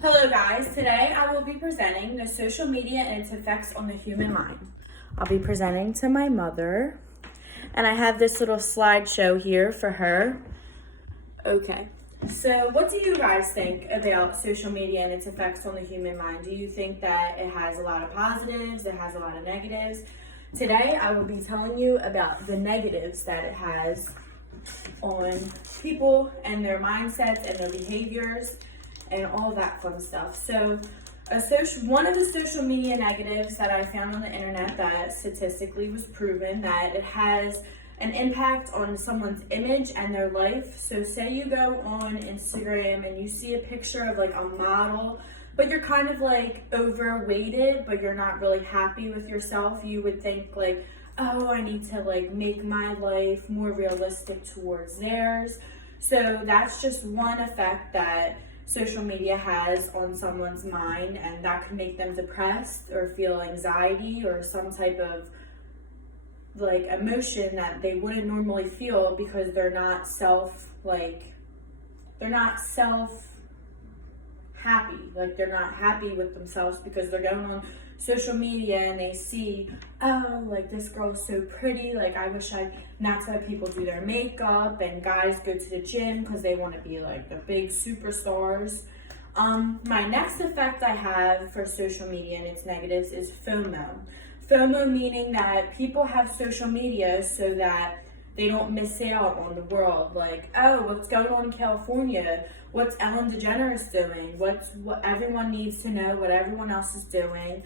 Hello guys, today I will be presenting the social media and its effects on the human mind. I'll be presenting to my mother, and I have this little slideshow here for her. Okay, so what do you guys think about social media and its effects on the human mind? Do you think that it has a lot of positives, it has a lot of negatives? Today I will be telling you about the negatives that it has on people and their mindsets and their behaviors and all that fun stuff. So one of the social media negatives that I found on the internet that statistically was proven that it has an impact on someone's image and their life. So say you go on Instagram and you see a picture of like a model, but you're kind of like overweighted, but you're not really happy with yourself. You would think like, oh, I need to like make my life more realistic towards theirs. So that's just one effect that social media has on someone's mind, and that can make them depressed or feel anxiety or some type of like emotion that they wouldn't normally feel because they're not happy. Like they're not happy with themselves because they're going on social media and they see, oh, like this girl's so pretty, like I wish and that's why people do their makeup, and guys go to the gym because they want to be like the big superstars. My next effect I have for social media and its negatives is FOMO. FOMO meaning that people have social media so that they don't miss out on the world. Like, oh, what's going on in California? What's Ellen DeGeneres doing? What everyone needs to know what everyone else is doing.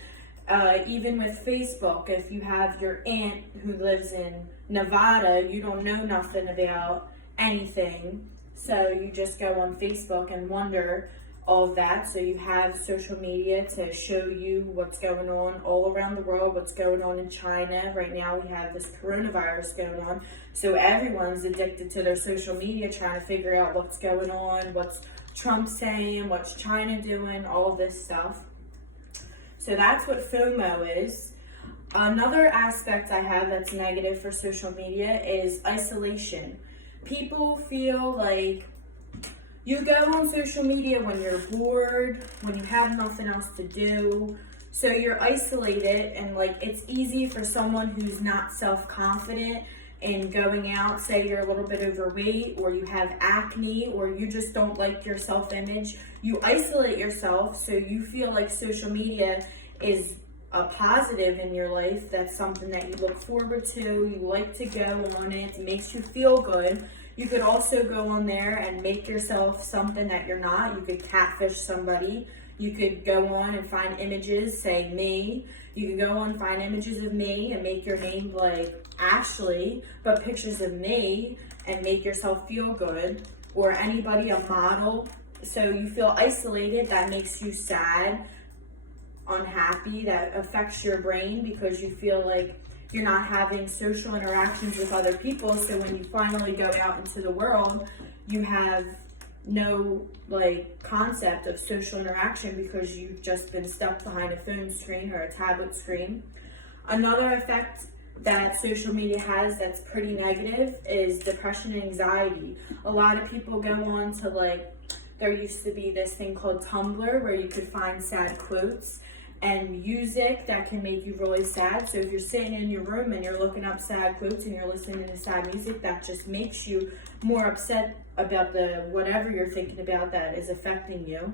Even with Facebook, if you have your aunt who lives in Nevada, you don't know nothing about anything. So you just go on Facebook and wonder all of that. So you have social media to show you what's going on all around the world, what's going on in China. Right now we have this coronavirus going on. So everyone's addicted to their social media trying to figure out what's going on, what's Trump saying, what's China doing, all this stuff. So that's what FOMO is. Another aspect I have that's negative for social media is isolation. People feel like you go on social media when you're bored, when you have nothing else to do. So you're isolated, and like it's easy for someone who's not self-confident in going out, say you're a little bit overweight or you have acne or you just don't like your self-image. You isolate yourself so you feel like social media is a positive in your life. That's something that you look forward to, you like to go on it makes you feel good. You could also go on there and make yourself something that you're not. You could catfish somebody. You could go on and find images, say me. You could go on and find images of me and make your name like Ashley, but pictures of me and make yourself feel good. Or anybody, a model. So you feel isolated, that makes you sad, unhappy, that affects your brain because you feel like you're not having social interactions with other people. So when you finally go out into the world, you have no like concept of social interaction because you've just been stuck behind a phone screen or a tablet screen. Another effect that social media has that's pretty negative is depression and anxiety. A lot of people go on to like, there used to be this thing called Tumblr where you could find sad quotes and music that can make you really sad. So if you're sitting in your room and you're looking up sad quotes and you're listening to sad music, that just makes you more upset about the whatever you're thinking about that is affecting you.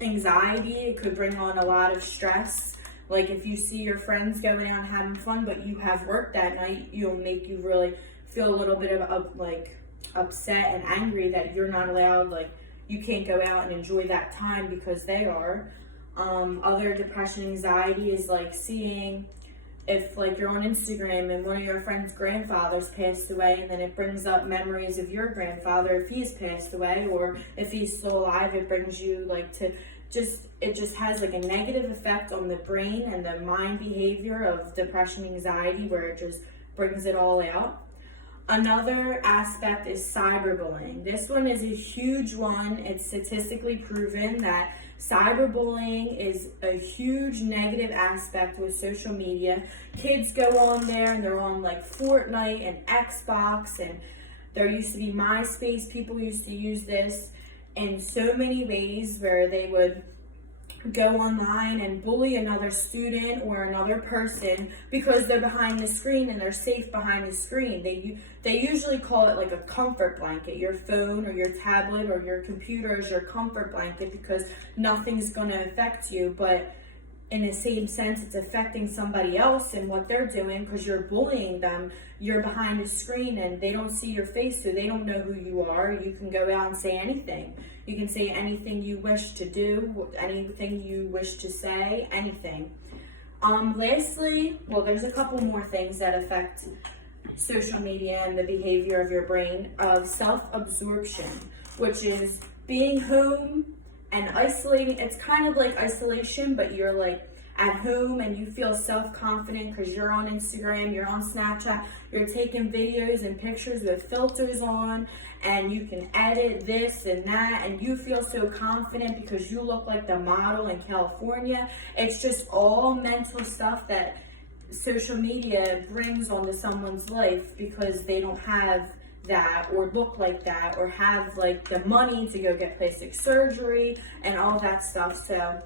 Anxiety, it could bring on a lot of stress. Like if you see your friends going out and having fun, but you have work that night, it'll make you really feel a little bit of like upset and angry that you're not allowed, like you can't go out and enjoy that time because they are. Other depression, anxiety is like seeing if like you're on Instagram and one of your friends' grandfathers passed away, and then it brings up memories of your grandfather if he's passed away, or if he's still alive, it brings you like to it just has like a negative effect on the brain and the mind behavior of depression, anxiety, where it just brings it all out. Another aspect is cyberbullying. This one is a huge one. It's statistically proven that cyberbullying is a huge negative aspect with social media. Kids go on there and they're on like Fortnite and Xbox, and there used to be MySpace. People used to use this, in so many ways where they would go online and bully another student or another person because they're behind the screen and they're safe behind the screen. They usually call it like a comfort blanket. Your phone or your tablet or your computer is your comfort blanket because nothing's going to affect you. But in the same sense, it's affecting somebody else and what they're doing because you're bullying them. You're behind a screen and they don't see your face, so they don't know who you are. You can go out and say anything. You can say anything you wish to do, anything you wish to say, anything. Lastly, well, there's a couple more things that affect social media and the behavior of your brain, of self-absorption, which is being home and isolating. It's kind of like isolation, but you're like at home and you feel self-confident because you're on Instagram, you're on Snapchat, you're taking videos and pictures with filters on, and you can edit this and that, and you feel so confident because you look like the model in California. It's just all mental stuff that social media brings onto someone's life because they don't have that or look like that or have like the money to go get plastic surgery and all that stuff. So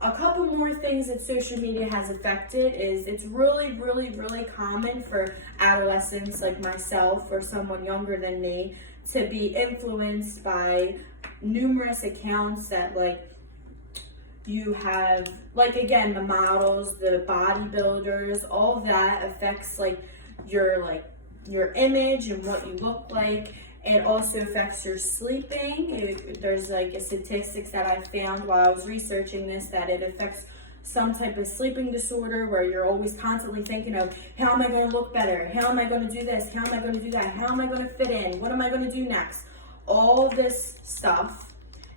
a couple more things that social media has affected is it's really common for adolescents like myself or someone younger than me to be influenced by numerous accounts that like you have, like again, the models, the bodybuilders, all of that affects like your image and what you look like. It also affects your sleeping. There's like a statistics that I found while I was researching this that it affects some type of sleeping disorder where you're always constantly thinking of, how am I going to look better? How am I going to do this? How am I going to do that? How am I going to fit in? What am I going to do next? All this stuff.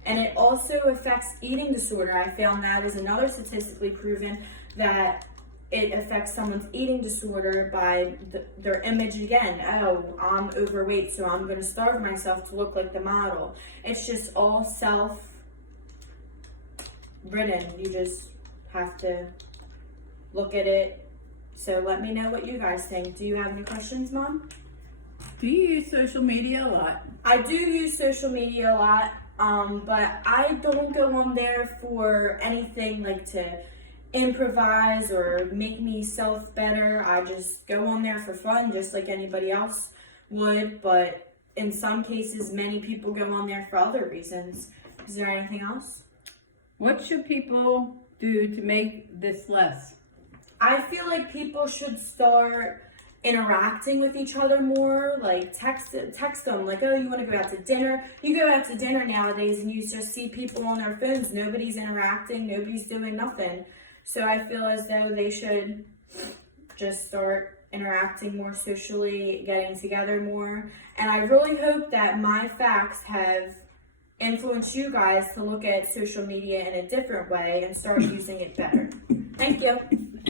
And it also affects eating disorder. I found that is another statistically proven that it affects someone's eating disorder by their image again. Oh, I'm overweight, so I'm going to starve myself to look like the model. It's just all self-written. You just have to look at it. So let me know what you guys think. Do you have any questions, Mom? Do you use social media a lot? I do use social media a lot, but I don't go on there for anything like to improvise or make me self better. I just go on there for fun, just like anybody else would. But in some cases, many people go on there for other reasons. Is there anything else? What should people do to make this less? I feel like people should start interacting with each other more, like text them, like, oh, you want to go out to dinner? You go out to dinner nowadays and you just see people on their phones. Nobody's interacting, nobody's doing nothing. So I feel as though they should just start interacting more socially, getting together more. And I really hope that my facts have influenced you guys to look at social media in a different way and start using it better. Thank you.